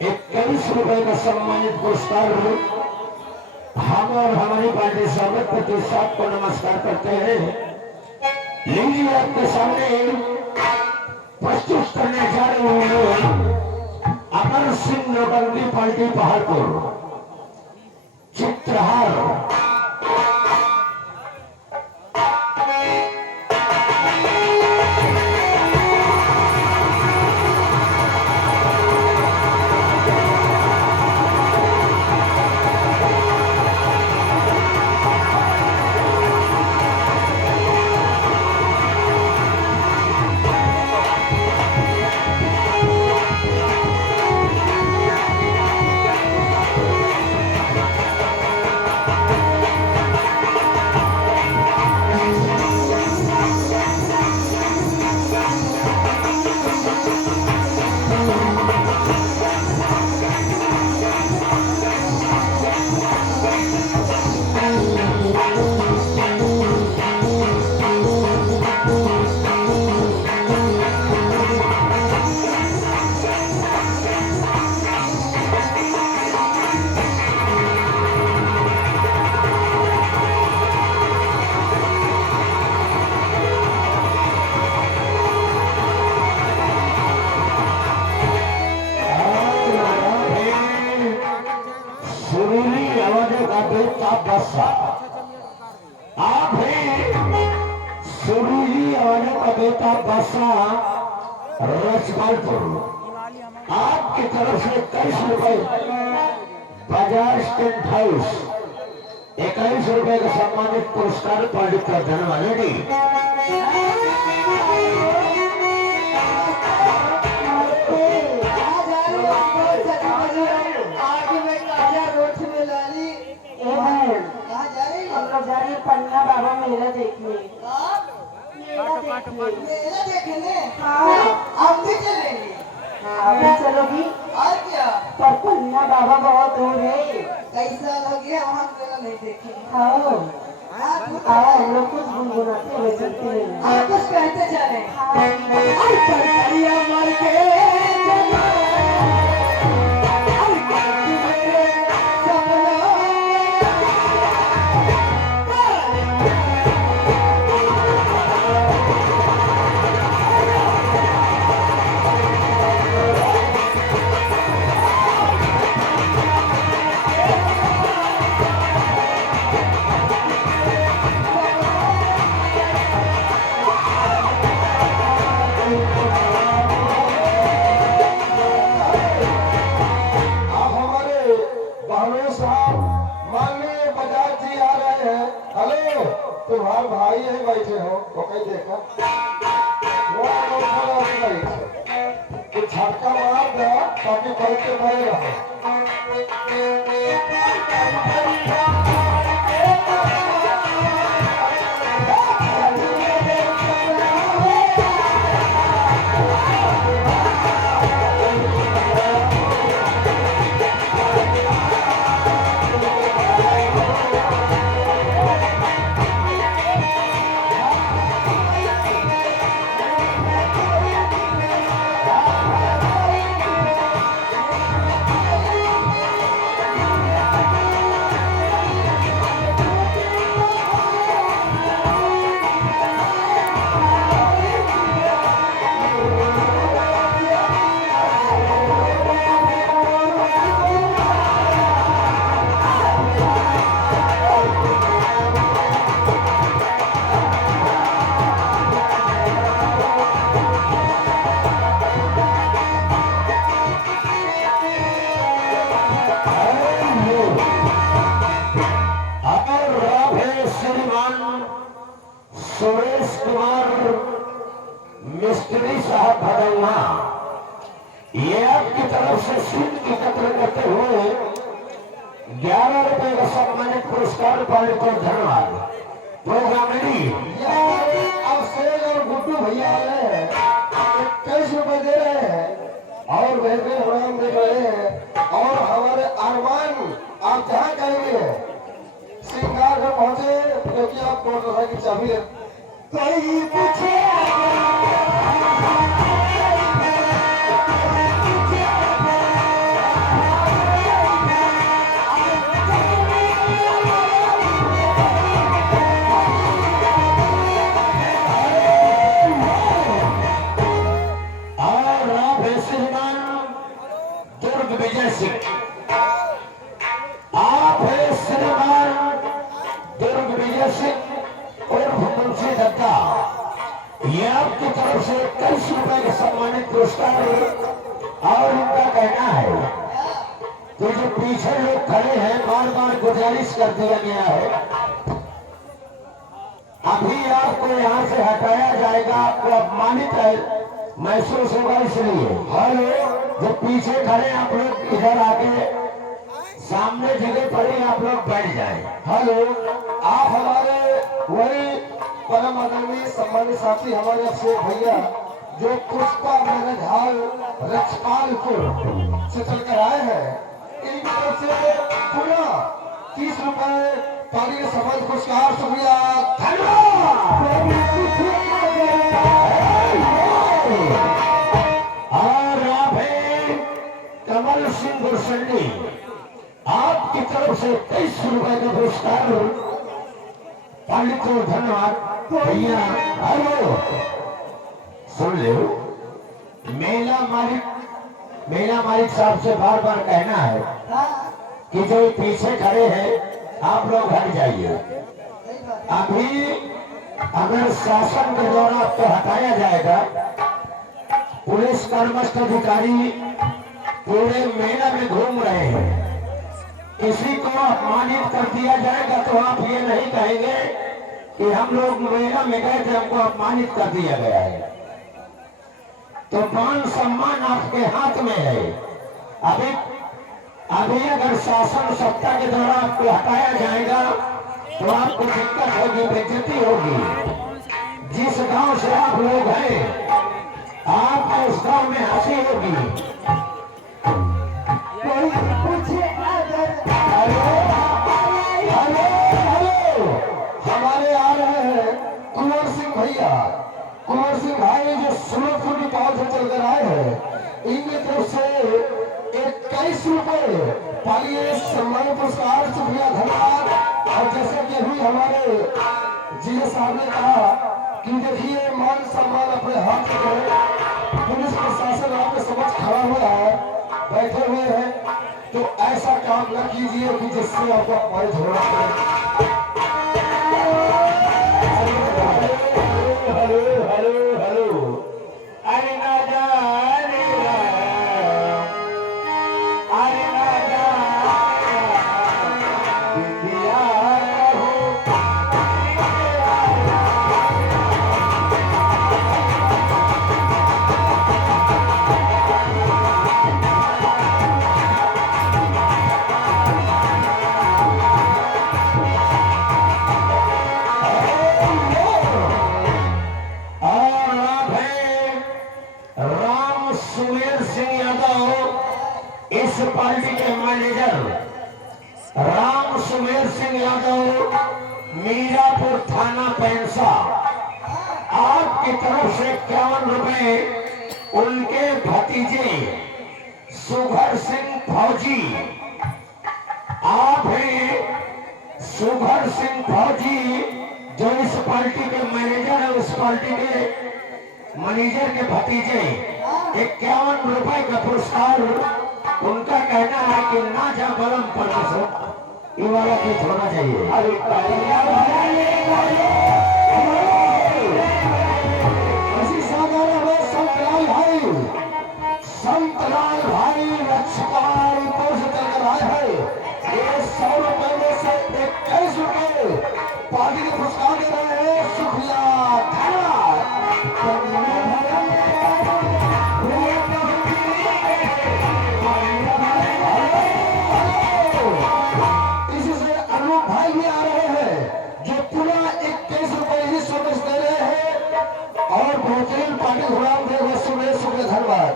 21 रुपए का सम्मानित पुरस्कार हम और हमारी पार्टी सर्वप्रति सबको नमस्कार करते हैं। लीजिए आपके सामने प्रस्तुत करने जा रहे हैं अमर सिंह नौटंकी पार्टी पहाड़पुर चित्रहार। आप सुरीली आवाज़ों का बेटा बादशाह रजपालपुर आपकी तरफ से 21 रुपए बजाज टेंट हाउस 21 रुपए का सम्मानित पुरस्कार पारित का धन्यवाद रेडी। पन्ना बाबा मेला देखने मेला देखने हाँ हम भी चलेंगे। आप भी चलोगी और क्या पर पन्ना बाबा बहुत दूर है। कई साल हो गया वहाँ मेला नहीं देखे। हाँ हम लोग कुछ गुनगुनाते हुए चलते हैं। आप कुछ कहते चले मर के तुम्हारे भाई है बैठे हो वो कहीं देखा कुछ झटका मार दो ताकि बैठ के बैठ रहो। सुरेश कुमार मिस्त्री साहब भदौना ये आपकी तरफ से सीट एकत्र करते हुए 11 रुपए का सम्मानित पुरस्कार पाने पर धन्यवाद। Programme ready. अब सेल और गुड्डू भैया आ रहे हैं 21 रुपए दे रहे हैं और बेहतरीन प्रोग्राम दे रहे हैं और हमारे अरमान आप जहाँ कहेंगे श्रृंगार में पहुंचे क्योंकि आप मोटरसाइकिल की चाबी है। कोई पूछे विजय सिंह। आप है श्रीमान दुर्ग विजय सिंह उर्फ मुंशी दत्ता। ये आपकी तरफ से 21 रुपए के सम्मानित पुरस्कार है। और इनका कहना है कि जो पीछे लोग खड़े हैं बार बार गुजारिश कर दिया गया है, अभी आपको यहाँ से हटाया जाएगा, आपको अपमानित महसूस होगा, इसलिए हेलो जो पीछे खड़े आप लोग इधर आके सामने जगह पड़े आप लोग बैठ जाएं। हेलो, आप हमारे वही परम आदरणीय सम्मानित साथी हमारे अक्षय भैया जो पुष्पा मैरिज हॉल रक्षपालपुर से चलकर आए हैं, इनकी तरफ से पूरा 30 रुपए पानी के समाज पुरस्कार। शुक्रिया, और आप हैं कमल सिंह गुरसंडी, आपकी तरफ से 23 रुपए का पुरस्कार। पंडित को धन्यवाद भैया। हेलो सुन लो, मेला मालिक साहब से बार बार कहना है कि जो पीछे खड़े हैं आप लोग हट जाइए। अभी अगर शासन के द्वारा आपको हटाया जाएगा, पुलिस कर्मस्थ अधिकारी पूरे मेला में घूम रहे हैं, किसी को अपमानित कर दिया जाएगा तो आप ये नहीं कहेंगे कि हम लोग मेला में गए थे, हमको अपमानित कर दिया गया है। तो मान सम्मान आपके हाथ में है। अभी अगर शासन सत्ता के द्वारा आपको हटाया जाएगा तो आपको दिक्कत होगी, बेइज्जती होगी। जिस गांव से आप लोग हैं आपको उस गांव में हंसी होगी। कोई पूछे हेलो हमारे आ रहे हैं कुंवर सिंह भैया, कुंवर सिंह भाई जो सुरतपुर की पाल से चलकर आए हैं, इनकी तरफ से 21 रुपए पालिए सम्मान पुरस्कार। शुक्रिया, धन्यवाद। और जैसे कि अभी हमारे जिले साहब ने कहा कि देखिए मान सम्मान अपने हाथ में है, पुलिस प्रशासन आपके समझ खड़ा हुआ है, बैठे हुए हैं, तो ऐसा काम न कीजिए कि जिससे आपको अपमानित होना पड़े। हेलो अरे ना जाने अरे ना जाने दिया इस पार्टी के मैनेजर राम सुमेर सिंह यादव, मीरापुर थाना पैंसा, आपकी तरफ से 51 रुपए उनके भतीजे सुघर सिंह फौजी। आप हैं सुघर सिंह फौजी जो इस पार्टी के मैनेजर है, उस पार्टी के मैनेजर के भतीजे 51 रुपए का पुरस्कार। उनका कहना है कि ना जा बलम पर ये वाला कुछ होना चाहिए। संतलाल भाई रक्षपालपुर से चलकर आए हैं, ये 100 रुपए में से 21 रुपए पार्टी के पुरस्कार दे रहे हैं। शुक्रिया, धन्यवाद। भाई भी आ रहे हैं जो पूरा 21 रुपए ही सोने दे रहे हैं और बेहतरीन पार्टी घुराम दे रहे। शुक्रिया, धन्यवाद।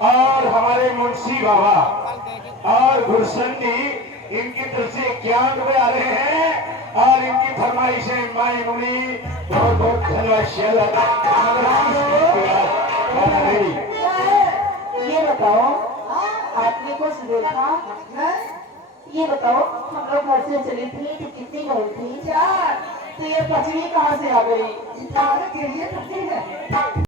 और हमारे मुंशी बाबा, और गुरसन जी इनकी तरफ से 91 रुपए आ रहे हैं और इनकी फरमाइशें माई मुनी बहुत बहुत धन्यवाद। ये बताओ आपने कुछ देखा? ये बताओ हम लोग घर से चली थी तो कितनी बहन थी? 4। तो ये पचड़ी कहाँ से आ गई? इतना के लिए करते हैं